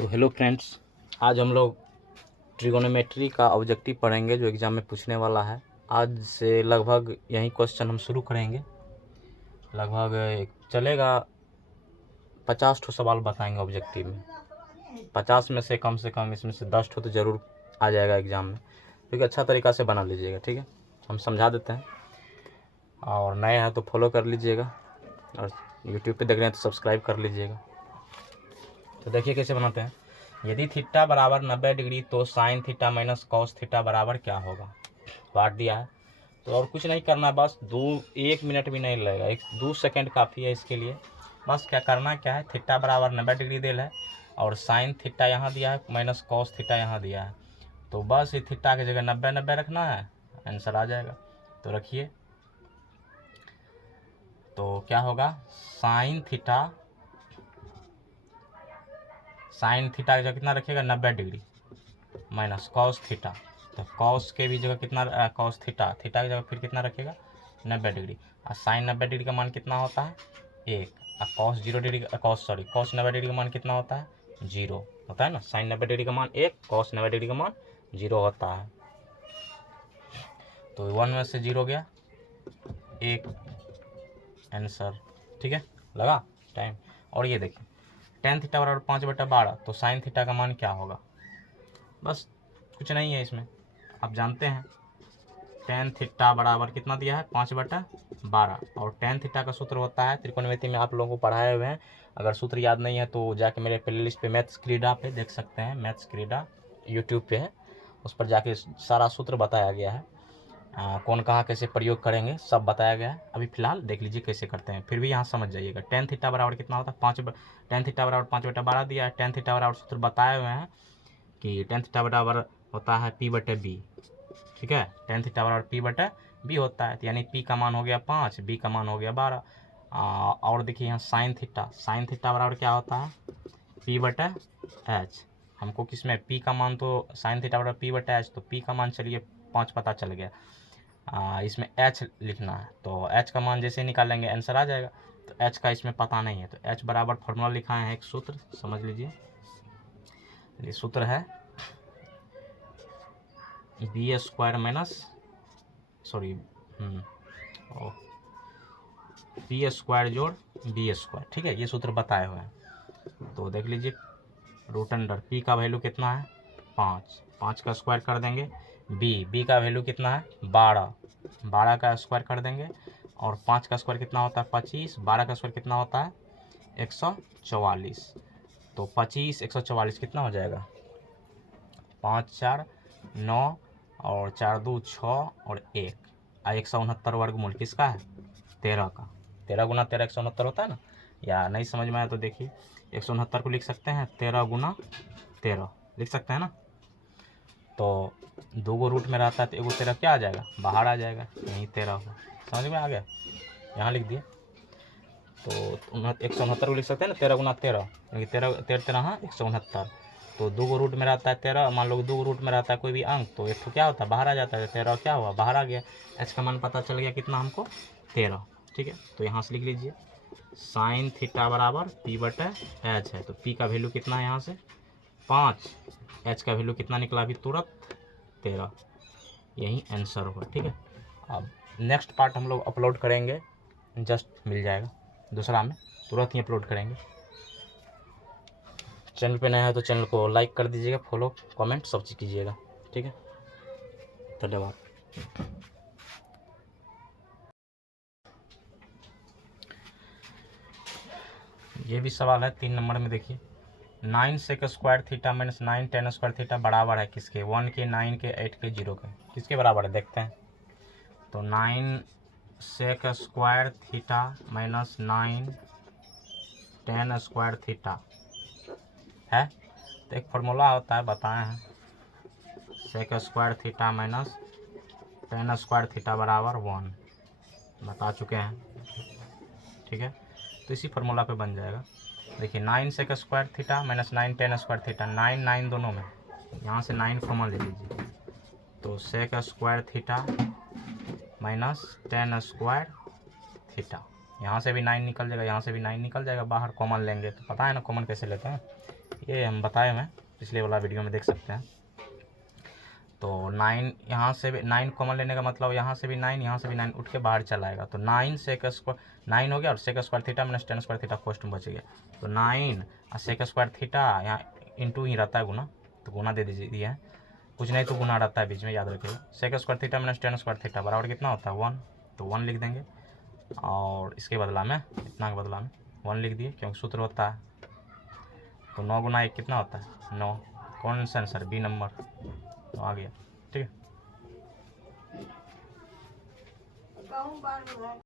तो hello friends, आज हम लोग ट्रिगोनोमेट्री का ऑब्जेक्टिव पढ़ेंगे जो एग्ज़ाम में पूछने वाला है। आज से लगभग यही क्वेश्चन हम शुरू करेंगे। लगभग चलेगा 50 ठो सवाल बताएंगे ऑब्जेक्टिव में। 50 में से कम इसमें से 10 ठो तो ज़रूर आ जाएगा एग्ज़ाम में, क्योंकि अच्छा तरीक़ा से बना लीजिएगा। ठीक है, हम समझा देते हैं, और नए हैं तो फॉलो कर लीजिएगा, और यूट्यूब पे देख रहे हैं तो सब्सक्राइब कर लीजिएगा। तो देखिए कैसे बनाते हैं। यदि थीटा बराबर 90 डिग्री तो sine theta minus cos theta बराबर क्या होगा। बांट दिया है, तो और कुछ नहीं करना, बस 1 मिनट भी नहीं लगेगा, 2 सेकेंड काफ़ी है इसके लिए। बस क्या करना क्या है, थीटा बराबर 90 डिग्री दिया है और साइन थीटा यहाँ दिया है माइनस कॉस थीटा यहाँ दिया है, तो बस ये थीटा की जगह 90 रखना है, आंसर आ जाएगा। तो रखिए, तो क्या होगा, साइन थीटा की जगह कितना रखिएगा 90 डिग्री माइनस कॉस थीटा, तो कॉस के भी जगह कितना, कॉस थीटा की जगह फिर कितना रखिएगा 90 डिग्री। और साइन 90 डिग्री का मान कितना होता है 1, और कॉस 0 डिग्री कॉस 90 डिग्री का मान कितना होता है 0 होता है ना। साइन 90 डिग्री का मान 1, कॉस 90 डिग्री का मान 0 होता है। तो 1 में से 0 गया 1, आंसर। ठीक है, लगा टाइम। और ये देखिए tan थीटा बराबर 5/12, तो साइन थीटा का मान क्या होगा। बस कुछ नहीं है इसमें, आप जानते हैं tan थीटा बराबर कितना दिया है 5/12, और tan थीटा का सूत्र होता है, त्रिकोणमिति में आप लोगों को पढ़ाए हुए हैं। अगर सूत्र याद नहीं है तो जाके मेरे प्लेलिस्ट पे मैथ्स क्रीडा पे देख सकते हैं, मैथ्स क्रीडा यूट्यूब पे है, उस पर जाके सारा सूत्र बताया गया है। कौन कहाँ कैसे प्रयोग करेंगे सब बताया गया है। अभी फिलहाल देख लीजिए कैसे करते हैं, फिर भी यहाँ समझ जाइएगा। tan थीटा बराबर कितना होता है tan थीटा बराबर 5/12 दिया है। tan थीटा बराबर सूत्र बताए हुए हैं कि tan थीटा बराबर होता है p/b। ठीक है, tan थीटा बराबर p/b होता है, तो यानी p का मान हो गया 5, b का मान हो गया 12। और देखिए यहाँ साइन थीटा बराबर क्या होता है p/h। हमको किसमें p का मान, तो साइन थीटा बराबर p/h, तो p का मान चलिए 5 पता चल गया। इसमें h लिखना है, तो h का मान जैसे निकालेंगे आंसर आ जाएगा। तो h का इसमें पता नहीं है, तो h बराबर फॉर्मूला लिखा है, एक सूत्र समझ लीजिए। ये सूत्र है b² माइनस p² जोड़ b²। ठीक है, ये सूत्र बताए हुए हैं। तो देख लीजिए, रूट अंडर p का वैल्यू कितना है 5 का स्क्वायर कर देंगे, b का वैल्यू कितना है 12 का स्क्वायर कर देंगे, और 5 का स्क्वायर कितना होता है 25, 12 का स्क्वायर कितना होता है 144। तो 25 144 कितना हो जाएगा 5 4 9 और 4 2 6 और 1, 169 वर्गमूल किसका है 13 का। 13 गुना 13 169 होता है ना। या नहीं समझ में आया तो देखिए 169 को लिख सकते हैं 13 गुना 13 लिख सकते हैं ना। तो 2 गो रूट में रहता है तो एगो 13 क्या आ जाएगा बाहर आ जाएगा, यहीं 13 हो। समझ में आ गया, यहाँ लिख दिए। तो 169 को लिख सकते हैं ना 13 गुना 13, यानी 13 हाँ 169। तो 2 गो रूट में रहता है 13, मान लो 2 गो रूट में रहता है कोई भी अंक, तो एक तो क्या होता है बाहर आ जाता है, 13 क्या हुआ बाहर आ गया। एच का मान पता चल गया कितना हमको 13। ठीक है, तो यहाँ से लिख लीजिए साइन थीटा बराबर p/h है, तो p का वैल्यू कितना है यहाँ से 5, h का वैल्यू कितना निकला अभी तुरंत 13, यही आंसर होगा। ठीक है, अब नेक्स्ट पार्ट हम लोग अपलोड करेंगे, जस्ट मिल जाएगा दूसरा में, तुरंत ही अपलोड करेंगे। चैनल पे नया है तो चैनल को लाइक कर दीजिएगा, फॉलो कमेंट सब चीज़ कीजिएगा। ठीक है, धन्यवाद। ये भी सवाल है 3 नंबर में, देखिए 9 sec square theta minus 9 tan square theta बराबर है किसके 1 के 9 के 8 के 0 के, किसके बराबर है देखते हैं। तो 9 sec square theta minus 9 tan square theta है, तो एक फार्मूला होता है बताए हैं, sec square theta minus tan square theta बराबर 1 बता चुके हैं। ठीक है, तो इसी फार्मूला पे बन जाएगा। देखिए 9 sec square theta minus 9 tan square theta, 9 9 दोनों में, यहाँ से 9 कॉमन ले लीजिए, तो sec square theta minus tan square theta, यहाँ से भी 9 निकल जाएगा, यहाँ से भी 9 निकल जाएगा बाहर, कॉमन लेंगे तो पता है ना कॉमन कैसे लेते हैं, ये हम बताए मैं पिछले वाला वीडियो में देख सकते हैं। तो 9 यहाँ से भी 9 कॉमन लेने का मतलब यहाँ से भी 9 यहाँ से भी 9 उठ के बाहर चला आएगा, तो 9 सेक स्क्वायर 9 हो गया और sec square theta minus ten square theta cost में बच गया। तो 9 और सेक स्क्वायर थीटा यहाँ इंटू ही रहता है गुना, तो गुना दे दीजिए है, कुछ नहीं तो गुना रहता है बीच में, याद रखिएगा। Sec square theta minus ten square theta बराबर कितना होता है 1, तो 1 लिख देंगे और इसके बदला में इतना के बदला में 1 लिख दिए क्योंकि सूत्र होता है। तो 9 गुना 1 कितना होता है 9, कौन सा आंसर बी नंबर, तो आ गया ठीक है।